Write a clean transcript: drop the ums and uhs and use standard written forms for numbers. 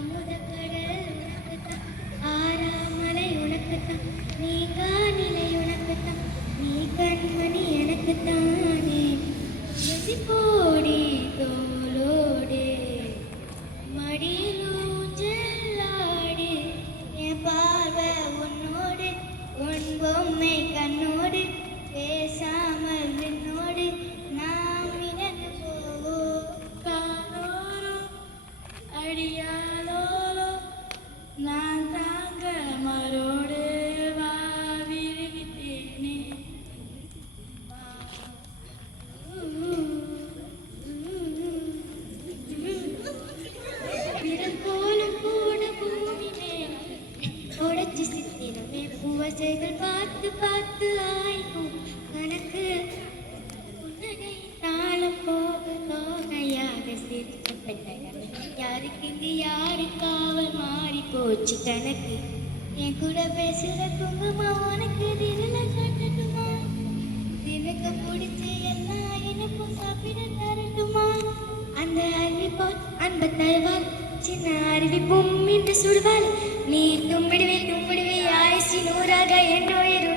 அமுதக்கடல் உனக்குத்தான், ஆறாமலை உனக்குத்தான், நீங்கா நிலை உனக்குத்தான், நீ கண்மணி எனக்குத்தானே. போடி தோளோடு மடியில் ஊஞ்சலாடு, என் பார்வை உன்னோடு, உன் பொம்மை கண்ணோடு, பேசாமல் என்னோடு நாம் இணைந்து போவோம். காலோரோ அடியாலோரோ நான் தாங்க மரோடு வா விரிவித்தேனே. விரல் கூட பூமி மேலே உடைச்சி சித்திரமே பூவசைகள் பார்த்து பார்த்து ஆய்க்கும் கணக்கு. புன்னகை தாளம் போக தோகையாக சிரித்த பெண்கள் யாருக்கு இங்கு யாரு காவல் மாறி போச்சு கணக்கு. என் கூட பேசுற குங்குமம் உனக்கு திரள காட்டட்டுமா? தினக்கு பிடிச்ச எல்லாம் எனக்கும் சாப்பிட தரட்டுமா? அந்த அருவி போல் அன்பு தருவாள், சின்ன அருவி பொம்மின்று சுடுவாள். நீ தும்பிடுவே தும்பிடுவே ஆயுசி நூறாக என்னோயிர்